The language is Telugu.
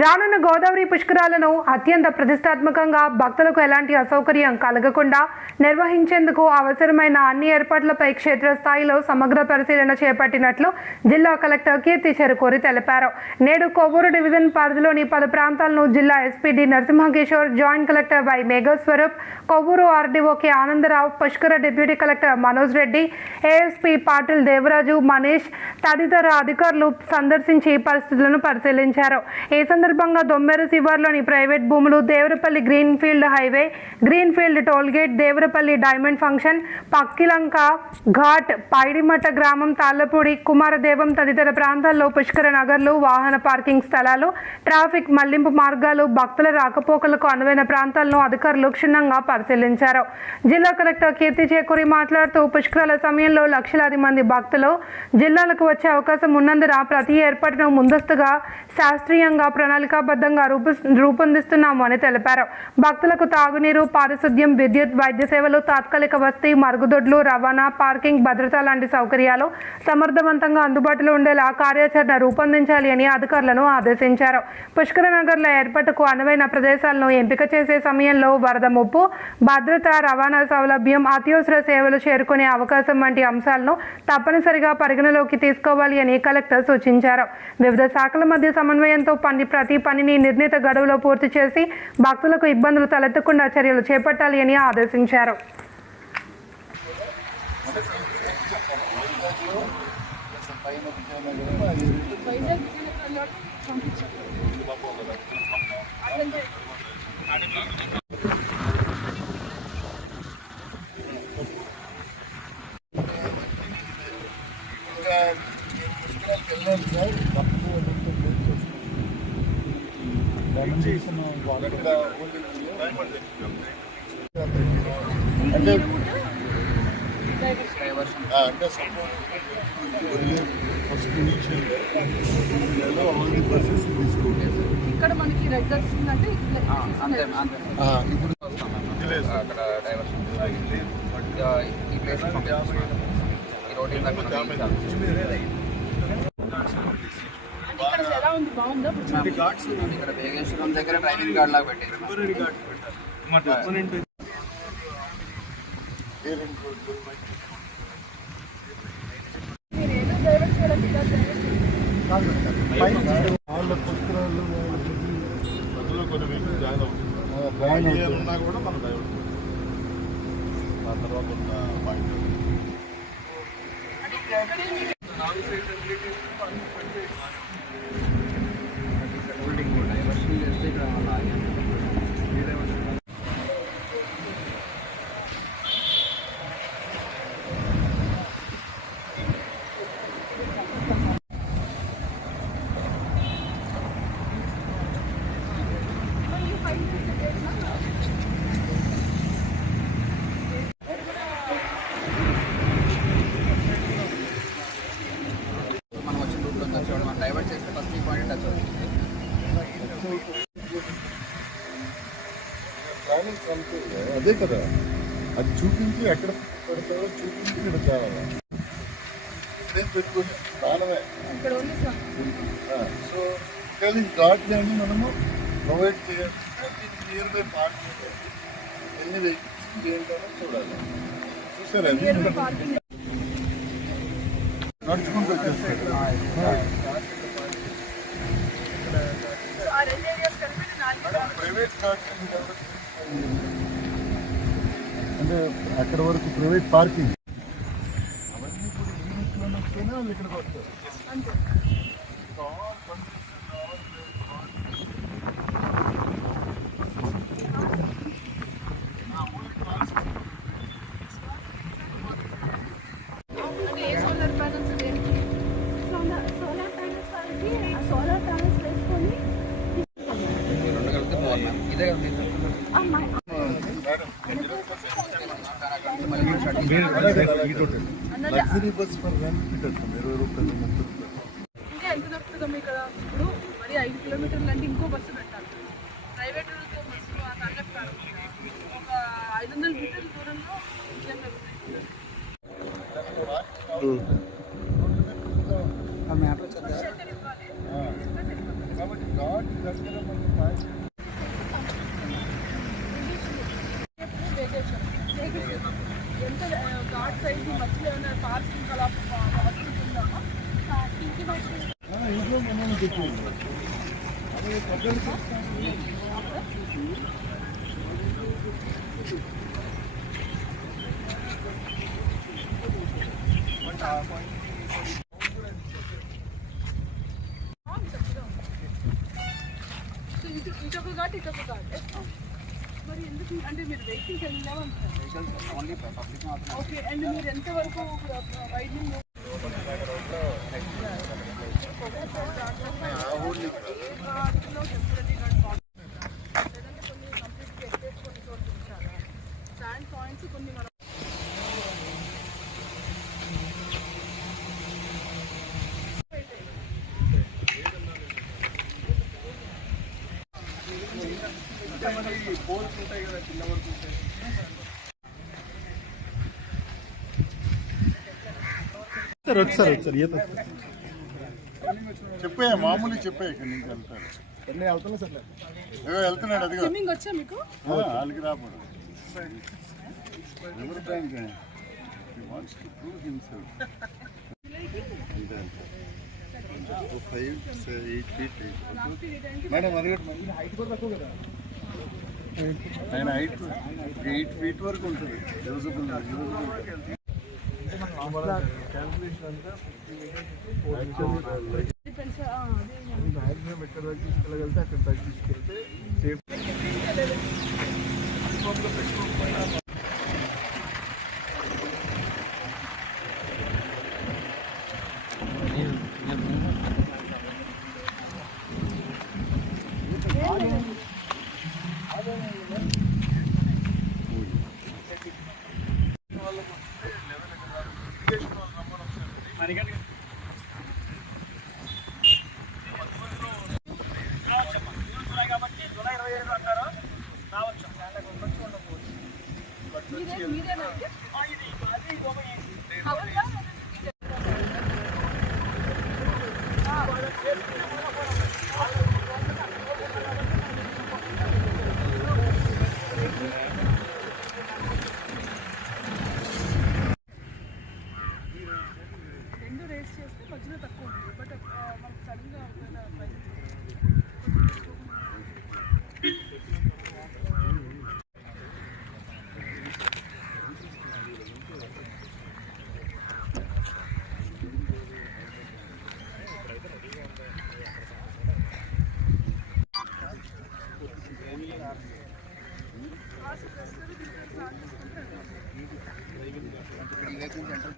రానున్న గోదావరి పుష్కరాలను అత్యంత ప్రతిష్టాత్మకంగా భక్తులకు ఎలాంటి అసౌకర్యం కలగకుండా నిర్వహించేందుకు అవసరమైన అన్ని ఏర్పాట్లపై క్షేత్రస్థాయిలో సమగ్ర పరిశీలన చేపట్టినట్లు జిల్లా కలెక్టర్ కీర్తి చెరుకూరి తెలిపారు. నేడు కొవ్వూరు డివిజన్ పరిధిలోని పలు ప్రాంతాలను జిల్లా SP D Narasimha Kishore, joint collector Y Megha Swaroop, Kovvur RDO K Ananda Rao, Pushkara deputy collector Manoj Reddy, ASP Patil Devaraju, Manish తదితర అధికారులు సందర్శించి పరిస్థితులను పరిశీలించారు. ఈ సందర్భంగా దొమ్మెరు శివార్లోని ప్రైవేట్ భూములు, Devarapalli greenfield highway, greenfield tollgate, Devarapalli diamond function, Pakkilanka ghat, Paidimatta గ్రామం, తాళ్లపూడి, కుమారదేవం తదితర ప్రాంతాల్లో పుష్కర నగర్లు, వాహన పార్కింగ్ స్థలాలు, ట్రాఫిక్ మళ్లింపు మార్గాలు, భక్తుల రాకపోకలకు అనువైన ప్రాంతాలను అధికారులు క్షుణ్ణంగా పరిశీలించారు. జిల్లా కలెక్టర్ కీర్తి చేకూరి మాట్లాడుతూ పుష్కరాల సమయంలో లక్షలాది మంది భక్తులు జిల్లాలకు వచ్చే అవకాశం ఉన్నందున ప్రతి ఏర్పాటును ముందస్తుగా శాస్త్రీయంగా ప్రణాళికాబద్ధంగా రూపొందిస్తున్నామని తెలిపారు. భక్తులకు తాగునీరు, పారిశుద్ధ్యం, విద్యుత్, వైద్య సేవలు, తాత్కాలిక వసతి, మరుగుదొడ్లు, రవాణా, పార్కింగ్, భద్రత లాంటి సౌకర్యాలు సమర్థవంతంగా అందుబాటులో ఉండేలా కార్యాచరణ రూపొందించాలి అని అధికారులను ఆదేశించారు. పుష్కర నగర్ల ఏర్పాటుకు అనువైన ప్రదేశాలను ఎంపిక చేసే సమయంలో వరద ముప్పు, భద్రత, రవాణా సౌలభ్యం, అత్యవసర సేవలు చేరుకునే అవకాశం వంటి అంశాలను తప్పనిసరిగా పరిగణలోకి తీసుకోవాలి అని కలెక్టర్ సూచించారు. వివిధ శాఖల మధ్య సమన్వయంతో ప్రతి పనిని నిర్ణీత గడువులో పూర్తి చేసి భక్తులకు ఇబ్బందులు తలెత్తకుండా చర్యలు చేపట్టాలి అని ఆదేశించారు. ఇక్కడ మనకి రెడ్ అంటే ఇప్పుడు అక్కడ డైవర్షన్ ఈ ప్లేస్ ఈ రోడ్ ఇక్కడ వేగేశ్వరం దగ్గర డ్రైవింగ్ గార్డ్ లాగా పెట్టేసి వాళ్ళ పుస్తకాలు అందులో కొన్ని వీళ్ళు జాయిన్ ఉన్నా కూడా మన డైవర్ట్ ఆ తర్వాత ఉన్న పాయింట్ డైవర్షన్ చేస్తే ఇక్కడ డైవర్ట్ చేస్తే ఫస్ట్ ఈ పాయింట్ టచ్ అవుతుంది. అదే కదా, అది చూపించి ఎక్కడ పెడతారో చూపించి ఇక్కడ తేవాలి. ఇదేం పెట్టుకుని స్థానమే. సో కానీ ఘాట్ని మనము ప్రొవైడ్ చేయాలి. నియర్ బై పార్క్ ఎన్ని వెహికల్స్ ఏంటో చూడాలి. చూసారా నడుచుకుంటూ వచ్చేస్తారు. ప్రైవేట్ కార్స్ అంటే అక్కడ వరకు ప్రైవేట్ పార్కింగ్ అవన్నీ కూడా యూనిట్లోనే వస్తేనే వాళ్ళు ఇక్కడికి వస్తారు. లగ్జరీ బస్ ఫర్ రెంట్ పెట్టచ్చు 20 రూపాయలు 30 రూపాయలు. ఇంకా ఎంత దొరుకుతుందో ఇక్కడ ఇప్పుడు మరి 5 కిలోమీటర్లు అంటే ఇంకో బస్సు పెట్టాలి. ప్రైవేట్ బస్సులు ఆ తరలిస్తారు. ఒక 500 మీటర్ల దూరంలో కాబట్టి ఘాట్ దగ్గర మనం ప్యాక్ ఎంత ఘాట్ సైజ్ మధ్యలో ఏమైనా పార్కింగ్ అలా ఉందామా ఇంటి బయట ఇంట్లో మనం తెచ్చింది అదే పక్కన ఇటొక ఘాట్ ఇటొక ఘాట్ మరి ఎందుకు అంటే మీరు వెహికల్స్ వెళ్ళామంటారు వెహికల్స్ ఓన్లీ పబ్లిక్ మాత్రం ఓకే అండ్ మీరు ఎంతవరకు వైడింగ్ శాండ్ పాయింట్స్ కొన్ని మనం పోల్స్ ఉంటాయి కదా చిన్న వరకు ఉంటాయి చెప్పే మామూలు చెప్పే ఇక్కడి నుంచి వెళ్తారు వెళ్తున్నాడు అదిగో స్విమ్మింగ్ వచ్చా మీకు వాళ్ళకి రాబోడు ఎవరు bank wants to prove himself అంతే అంతే 5-8 feet మేడం అరగట్టు హైట్ కూడా తక్కువ కదా ఆయన హైట్ 8 feet వరకు ఉంటుంది యూజబుల్ మ్యాక్సిమం ఎక్కడ దాకా తీసుకెళ్ళగలితే అక్కడ దాకా తీసుకెళ్తే సేఫ్టీ రెండు రేస్ చేస్తే మధ్యలో తక్కువ ఉంది బట్ మనకు సడన్గా